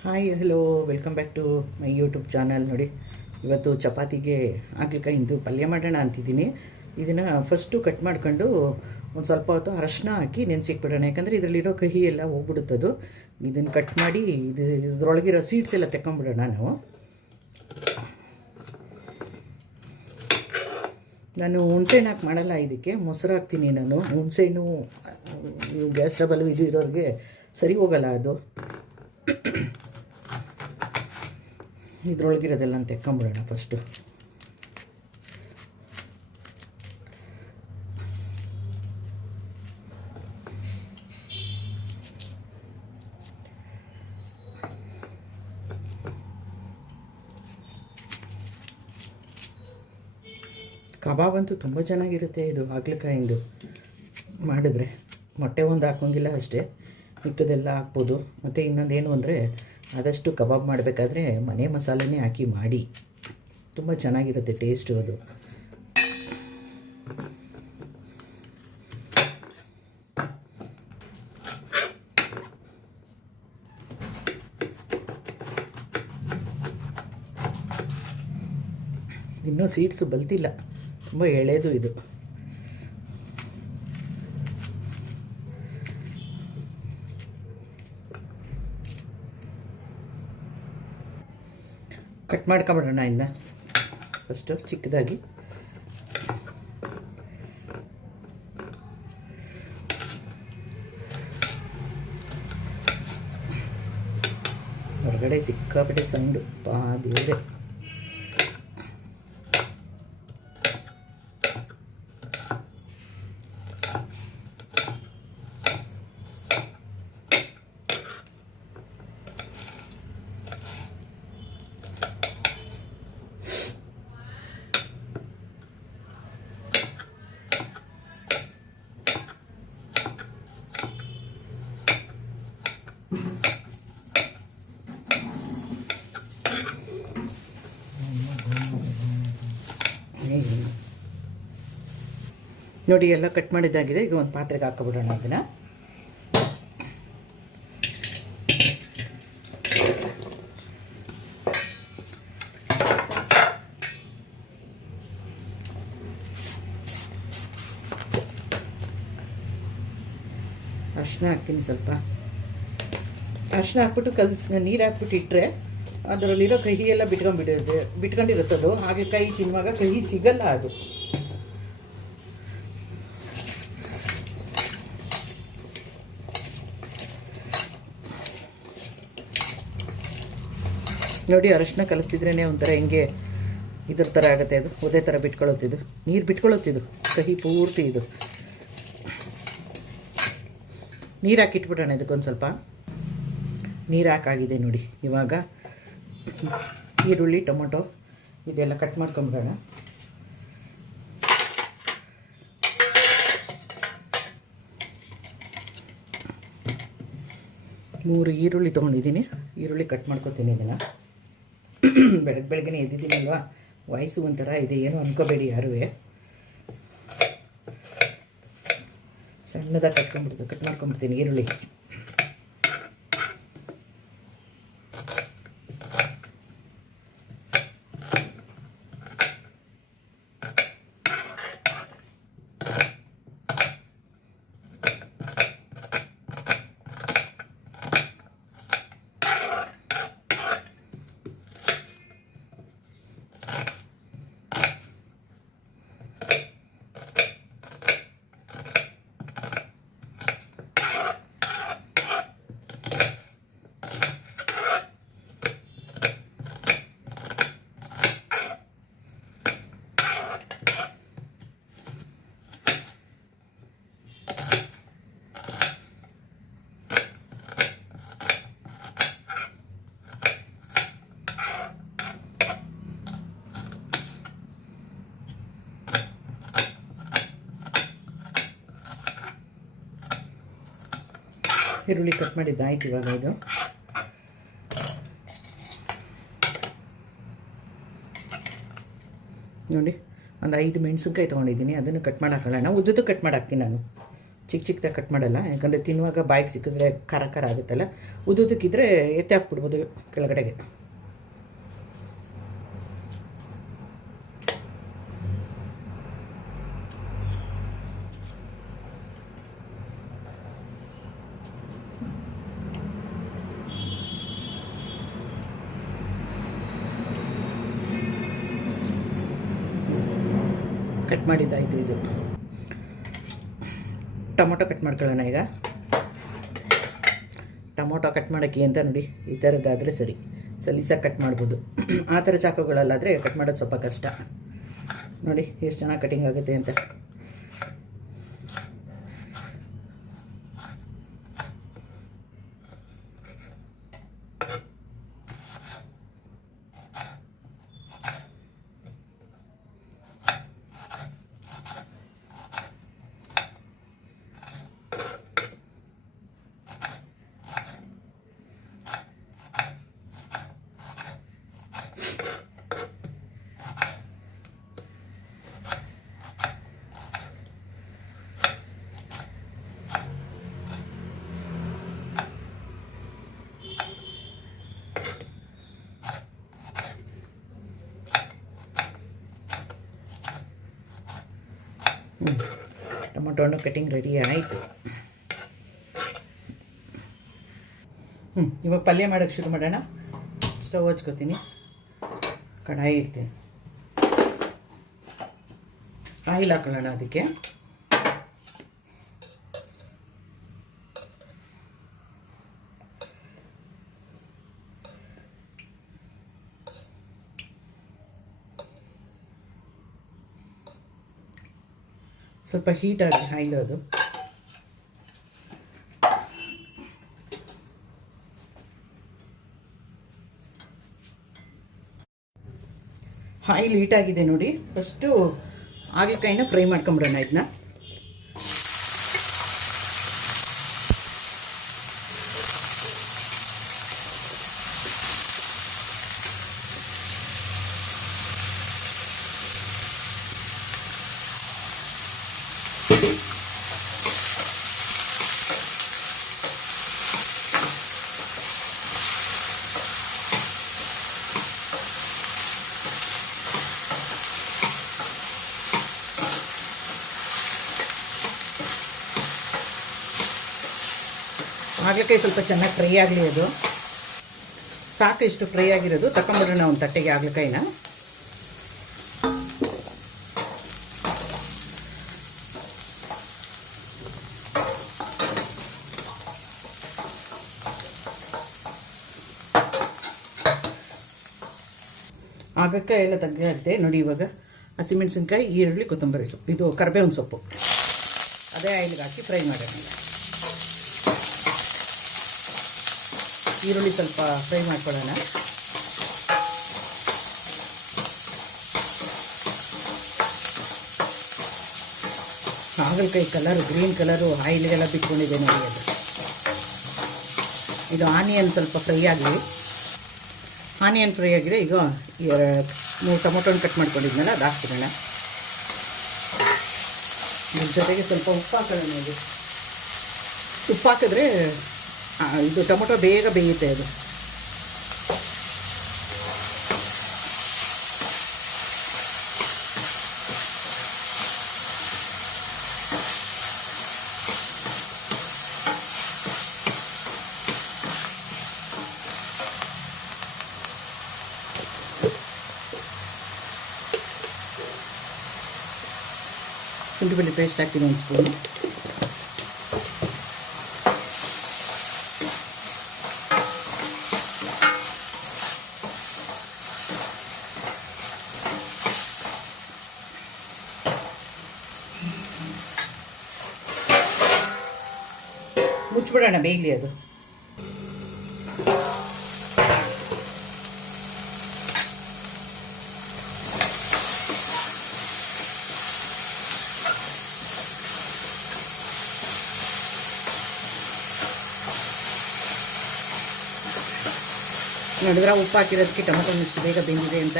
Hi hello welcome back to my YouTube channel. ನೋಡಿ, ಇವತ್ತು ಚಪಾತಿಗೆ ಹಾಗಲಕಾಯಿಂದು ಪಲ್ಯ ಮಾಡೋಣ ಅಂತಿದ್ದೀನಿ. ಇದನ್ನು ಫಸ್ಟು ಕಟ್ ಮಾಡ್ಕೊಂಡು ಒಂದು ಸ್ವಲ್ಪ ಹೊತ್ತು ಅರಶಿನ ಹಾಕಿ ನೆನೆಸಿಕ್ಬಿಡೋಣ, ಯಾಕಂದರೆ ಇದರಲ್ಲಿರೋ ಕಹಿ ಎಲ್ಲ ಹೋಗ್ಬಿಡುತ್ತದು. ಇದನ್ನು ಕಟ್ ಮಾಡಿ ಇದರೊಳಗಿರೋ ಸೀಡ್ಸ್ ಎಲ್ಲ ತೆಕ್ಕೊಂಬಿಡೋಣ ನಾವು. ನಾನು ಹುಣಸೆಹಣ್ಣು ಹಾಕಿ ಮಾಡಲ್ಲ, ಇದಕ್ಕೆ ಮೊಸರು ಹಾಕ್ತೀನಿ ನಾನು. ಹುಣಸೆಹಣ್ಣು ಗ್ಯಾಸ್ ಟ್ರಬಲು ಇದು ಇರೋರಿಗೆ ಸರಿ ಹೋಗಲ್ಲ ಅದು. ಇದ್ರೊಳಗಿರೋದೆಲ್ಲ ತೆಕ್ಕೊಂಬಿಡೋಣ ಫಸ್ಟು. ಕಬಾಬ್ ಅಂತೂ ತುಂಬ ಚೆನ್ನಾಗಿರುತ್ತೆ ಇದು ಹಾಗಲಕಾಯಿಂದು ಮಾಡಿದ್ರೆ. ಮೊಟ್ಟೆ ಒಂದು ಹಾಕೋಂಗಿಲ್ಲ ಅಷ್ಟೇ, ಮಿಕ್ಕದೆಲ್ಲ ಹಾಕ್ಬೋದು. ಮತ್ತು ಇನ್ನೊಂದೇನು ಅಂದರೆ, ಆದಷ್ಟು ಕಬಾಬ್ ಮಾಡಬೇಕಾದ್ರೆ ಮನೆ ಮಸಾಲೆನೇ ಹಾಕಿ ಮಾಡಿ, ತುಂಬ ಚೆನ್ನಾಗಿರುತ್ತೆ ಟೇಸ್ಟು ಅದು. ಇನ್ನೂ ಸೀಡ್ಸು ಬಲ್ತಿಲ್ಲ, ತುಂಬ ಎಳೆದು ಇದು. ಕಟ್ ಮಾಡ್ಕೊಂಬಿಡೋಣ ಇಂದ ಫಸ್ಟು ಚಿಕ್ಕದಾಗಿ. ಹೊರಗಡೆ ಸಿಕ್ಕಾಪಟ್ಟೆ ಸೌಂಡು ದೇವ್ರೆ. ನೋಡಿ, ಎಲ್ಲ ಕಟ್ ಮಾಡಿದ್ದಾಗಿದೆ. ಈಗ ಒಂದು ಪಾತ್ರೆಗೆ ಹಾಕೊಬಿಡೋಣ ಅದನ್ನು. ಅರಿಶಿನ ಹಾಕ್ತೀನಿ ಸ್ವಲ್ಪ. ಅರಿಶಿನ ಹಾಕ್ಬಿಟ್ಟು ನೀರು ಹಾಕ್ಬಿಟ್ಟು ಇಟ್ಟರೆ ಅದರಲ್ಲಿರೋ ಕಹಿ ಎಲ್ಲ ಬಿಟ್ಕೊಂಡಿರುತ್ತದು. ಹಾಗಲಕಾಯಿ ತಿನ್ನುವಾಗ ಕಹಿ ಸಿಗಲ್ಲ ಅದು. ನೋಡಿ, ಅರಿಶಿನ ಕಲಿಸ್ತಿದ್ರೇ ಒಂಥರ ಹಿಂಗೆ ಇದ್ರ ಥರ ಆಗುತ್ತೆ, ಅದು ಒದೇ ಥರ ಬಿಟ್ಕೊಳ್ಳುತ್ತಿದ್ದು, ನೀರು ಬಿಟ್ಕೊಳ್ಳುತ್ತಿದ್ದು ಕಹಿ ಪೂರ್ತಿ. ಇದು ನೀರು ಹಾಕಿಟ್ಬಿಡೋಣ, ಇದಕ್ಕೊಂದು ಸ್ವಲ್ಪ ನೀರು ಹಾಕಾಗಿದೆ ನೋಡಿ. ಇವಾಗ ಈರುಳ್ಳಿ, ಟೊಮೊಟೊ ಇದೆಲ್ಲ ಕಟ್ ಮಾಡ್ಕೊಂಬಿಡೋಣ. ಮೂರು ಈರುಳ್ಳಿ ತೊಗೊಂಡಿದ್ದೀನಿ. ಈರುಳ್ಳಿ ಕಟ್ ಮಾಡ್ಕೊತೀನಿ ಇದನ್ನು. ಬೆಳಗ್ಗೆ ಎದ್ದಿದ್ದೀನಲ್ವ, ವಾಯ್ಸು ಒಂಥರ ಇದೆ, ಏನು ಅಂದ್ಕೋಬೇಡಿ ಯಾರೂ. ಸಣ್ಣದಾಗಿ ಕಟ್ ಮಾಡ್ಕೊಂಬಿಡ್ತೀನಿ ಈರುಳ್ಳಿ. ಈರುಳ್ಳಿ ಕಟ್ ಮಾಡಿದ್ದಾಯ್ತು. ಇವಾಗ ಇದು ನೋಡಿ, ಒಂದು 5 ಮೆಣಸಿನ್ಕಾಯಿ ತೊಗೊಂಡಿದ್ದೀನಿ, ಅದನ್ನು ಕಟ್ ಮಾಡಿ ಹಾಕೊಳ್ಳೋಣ. ಉದ್ದುದ್ದು ಕಟ್ ಮಾಡಿ ಹಾಕ್ತೀನಿ ನಾನು. ಚಿಕ್ಕ ಚಿಕ್ಕದಾಗಿ ಕಟ್ ಮಾಡಲ್ಲ, ಯಾಕಂದರೆ ತಿನ್ನುವಾಗ ಬಾಯಿಗೆ ಸಿಕ್ಕಿದ್ರೆ ಖಾರ ಖಾರ ಆಗುತ್ತಲ್ಲ. ಉದ್ದುದಕ್ಕಿದ್ರೆ ಎತ್ತಿ ಹಾಕ್ಬಿಡ್ಬೋದು ಕೆಳಗಡೆಗೆ. ಕಟ್ ಮಾಡಿದ್ದಾಯಿತು. ಇದು ಟೊಮೊಟೊ ಕಟ್ ಮಾಡ್ಕೊಳ್ಳೋಣ. ಈಗ ಟೊಮೊಟೊ ಕಟ್ ಮಾಡೋಕ್ಕೆ ಅಂತ ನೋಡಿ ಈ ಥರದ್ದಾದರೆ ಸರಿ, ಸಲೀಸಾಗಿ ಕಟ್ ಮಾಡ್ಬೋದು. ಆ ಥರ ಚಾಕುಗಳಲ್ಲಾದರೆ ಕಟ್ ಮಾಡೋದು ಸ್ವಲ್ಪ ಕಷ್ಟ. ನೋಡಿ ಎಷ್ಟು ಚೆನ್ನಾಗಿ ಕಟಿಂಗ್ ಆಗುತ್ತೆ ಅಂತ. ಟೊಮೊಟೊ ಹಣ್ಣು ಕಟಿಂಗ್ ರೆಡಿ ಆಯಿತು. ಇವಾಗ ಪಲ್ಯ ಮಾಡೋಕ್ಕೆ ಶುರು ಮಾಡೋಣ. ಸ್ಟವ್ ಹಚ್ಕೋತೀನಿ, ಕಡಾಯಿ ಇಡ್ತೀನಿ, ಆಯಿಲ್ ಹಾಕೊಳ್ಳೋಣ. ಅದಕ್ಕೆ ಸ್ವಲ್ಪ ಹೀಟ್ ಆಗಿ ಆಯಿಲ್ ಅದು. ಆಯಿಲ್ ಹೀಟ್ ಆಗಿದೆ ನೋಡಿ. ಫಸ್ಟು ಹಾಗಲಕಾಯಿನ ಫ್ರೈ ಮಾಡ್ಕೊಂಬಿಡೋಣ. ಇದನ್ನ ಹಾಗಲಕಾಯಿ ಸ್ವಲ್ಪ ಚೆನ್ನಾಗಿ ಫ್ರೈ ಆಗಲಿ. ಅದು ಸಾಕು, ಇಷ್ಟು ಫ್ರೈ ಆಗಿರೋದು. ತಗೊಂಬಿಡೋಣ ಒಂದು ತಟ್ಟೆಗೆ ಹಾಗಲಕಾಯಿನ. ಹಾಗಲಕಾಯಿ ಎಲ್ಲ ತೆಗೆಯುತ್ತೆ ನೋಡಿ. ಇವಾಗ ಹಸಿಮೆಣಸಿನ್ಕಾಯಿ, ಈರುಳ್ಳಿ, ಕೊತ್ತಂಬರಿ ಸೊಪ್ಪು, ಇದು ಕರಿಬೇವಿನ ಸೊಪ್ಪು ಅದೇ ಆಯಿಲ್ಗೆ ಹಾಕಿ ಫ್ರೈ ಮಾಡೋಣ. ಈರುಳ್ಳಿ ಸ್ವಲ್ಪ ಫ್ರೈ ಮಾಡ್ಕೊಳ್ಳೋಣ. ಹಾಗಲಕಾಯಿ ಕಲರು, ಗ್ರೀನ್ ಕಲರು ಆಯಿಲ್ಗೆಲ್ಲ ಬಿಟ್ಕೊಂಡಿದೆ ನೋಡಿ. ಅದು ಇದು ಆನಿಯನ್ ಸ್ವಲ್ಪ ಫ್ರೈ ಆಗಲಿ. ಆನಿಯನ್ ಫ್ರೈ ಆಗಿದೆ. ಈಗ 3 ಟೊಮೊಟೊನ ಕಟ್ ಮಾಡ್ಕೊಂಡಿದ್ನಲ್ಲ, ಅದು ಹಾಕ್ಬಿಡೋಣ. ಇದ್ರ ಜೊತೆಗೆ ಸ್ವಲ್ಪ ಉಪ್ಪು ಹಾಕೋಣ. ಇದು ಉಪ್ಪು ಹಾಕಿದ್ರೆ ಇದು ಟೊಮೊಟೊ ಬೇಗ ಬೇಯುತ್ತೆ. ಅದು ಶುಂಠಿ ಬೆಳ್ಳುಳ್ಳಿ ಪೇಸ್ಟ್ ಹಾಕ್ತೀನಿ 1 ಸ್ಪೂನು. ಮುಚ್ಚಿಬಿಡೋಣ, ಬೇಯಲಿ ಅದು. ನೋಡಿದ್ರೆ ಉಪ್ಪು ಹಾಕಿರೋದಕ್ಕೆ ಟೊಮೊಟೊ ಇಷ್ಟು ಬೇಗ ಬೆಂದಿದೆ ಅಂತ.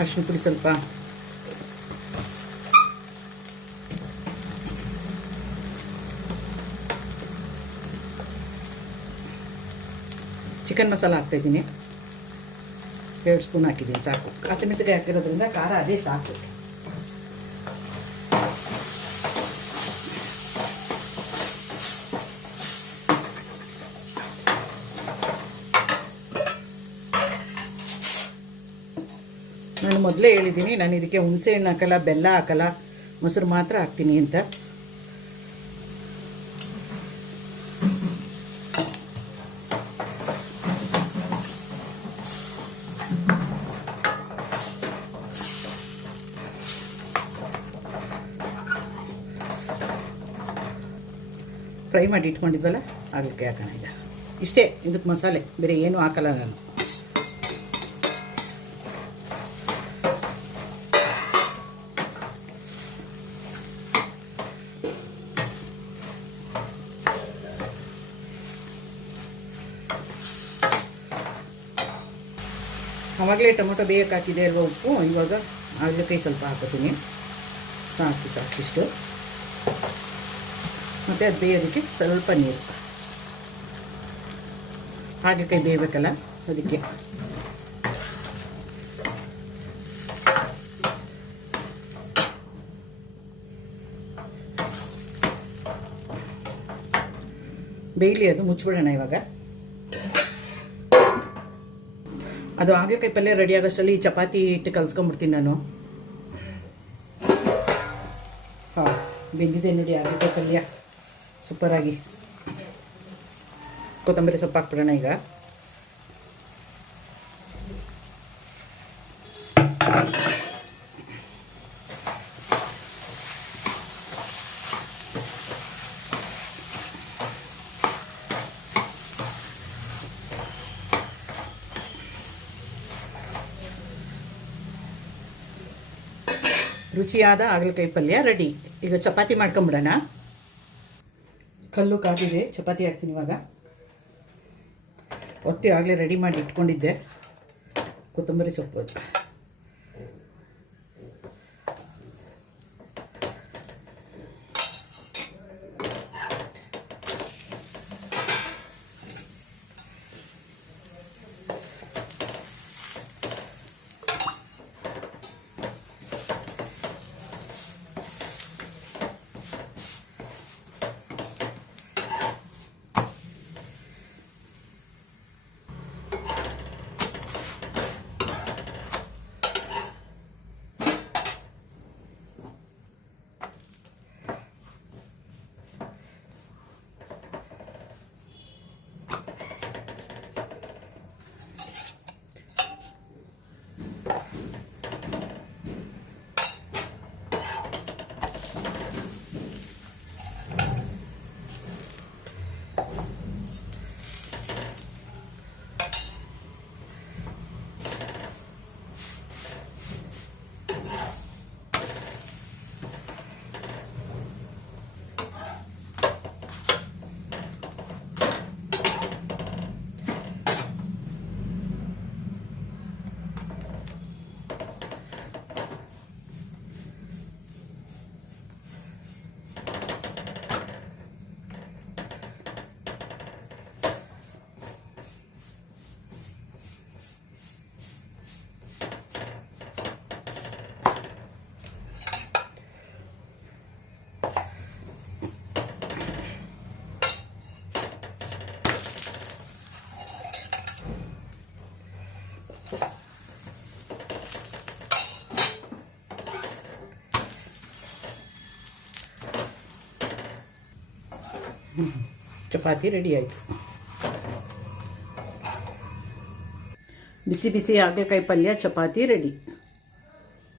ಅರಿಶಿನ ಪುಡಿ ಸ್ವಲ್ಪ, ಚಿಕನ್ ಮಸಾಲ ಹಾಕ್ತಾಯಿದ್ದೀನಿ, 2 ಸ್ಪೂನ್ ಹಾಕಿದ್ದೀನಿ ಸಾಕು. ಹಸಿಮೆಣಸಿನಕಾಯಿ ಹಾಕಿರೋದ್ರಿಂದ ಖಾರ ಅದೇ ಸಾಕು. ನಾನು ಮೊದಲೇ ಹೇಳಿದ್ದೀನಿ, ನಾನು ಇದಕ್ಕೆ ಹುಣಸೆ ಹಣ್ಣು ಹಾಕಲ್ಲ, ಬೆಲ್ಲ ಹಾಕಲ್ಲ, ಮೊಸರು ಮಾತ್ರ ಹಾಕ್ತೀನಿ ಅಂತ. ಫ್ರೈ ಮಾಡಿ ಇಟ್ಕೊಂಡಿದ್ವಲ್ಲ ಅದಕ್ಕೆ ಹಾಕೋಣ. ಈಗ ಇಷ್ಟೇ ಇದಕ್ಕೆ ಮಸಾಲೆ, ಬೇರೆ ಏನೂ ಹಾಕಲ್ಲ ನಾನು. ಆವಾಗಲೇ ಟೊಮೊಟೊ ಬೇಯಕ್ಕೆ ಹಾಕಿದೆ ಅಲ್ವಾ ಉಪ್ಪು, ಇವಾಗ ಹಾಗಲಕಾಯಿ ಸ್ವಲ್ಪ ಹಾಕೋತೀನಿ. ಸಾಕಿಷ್ಟು. ಮತ್ತು ಅದು ಬೇಯೋದಕ್ಕೆ ಸ್ವಲ್ಪ ನೀರು, ಹಾಗಲಕಾಯಿ ಬೇಯಬೇಕಲ್ಲ ಅದಕ್ಕೆ. ಬೇಯಲಿ, ಅದು ಮುಚ್ಚಿಬಿಡೋಣ ಇವಾಗ. ಅದು ಹಾಗಲಕಾಯಿ ಪಲ್ಯ ರೆಡಿ ಆಗೋಷ್ಟರಲ್ಲಿ ಚಪಾತಿ ಹಿಟ್ಟು ಕಲಿಸ್ಕೊಂಡ್ಬಿಡ್ತೀನಿ ನಾನು. ಹಾಂ, ಬೆಂದಿದೆ ನೋಡಿ ಹಾಗಲಕಾಯಿ ಪಲ್ಯ ಸೂಪರಾಗಿ. ಕೊತ್ತಂಬರಿ ಸೊಪ್ಪು ಹಾಕ್ಬಿಡೋಣ ಈಗ. ರುಚಿಯಾದ ಹಾಗಲಕಾಯಿ ಪಲ್ಯ ರೆಡಿ. ಈಗ ಚಪಾತಿ ಮಾಡ್ಕೊಂಬಿಡೋಣ. ಕಲ್ಲು ಕಾದಿದೆ, ಚಪಾತಿ ಹಾಕ್ತೀನಿ ಇವಾಗ. ಒತ್ತಿ ಆಗಲೇ ರೆಡಿ ಮಾಡಿ ಇಟ್ಕೊಂಡಿದ್ದೆ ಕೊತ್ತಂಬರಿ ಸೊಪ್ಪು. ಚಪಾತಿ ರೆಡಿ ಆಯಿತು. ಬಿಸಿ ಬಿಸಿ ಹಾಗಲಕಾಯಿ ಪಲ್ಯ ಚಪಾತಿ ರೆಡಿ.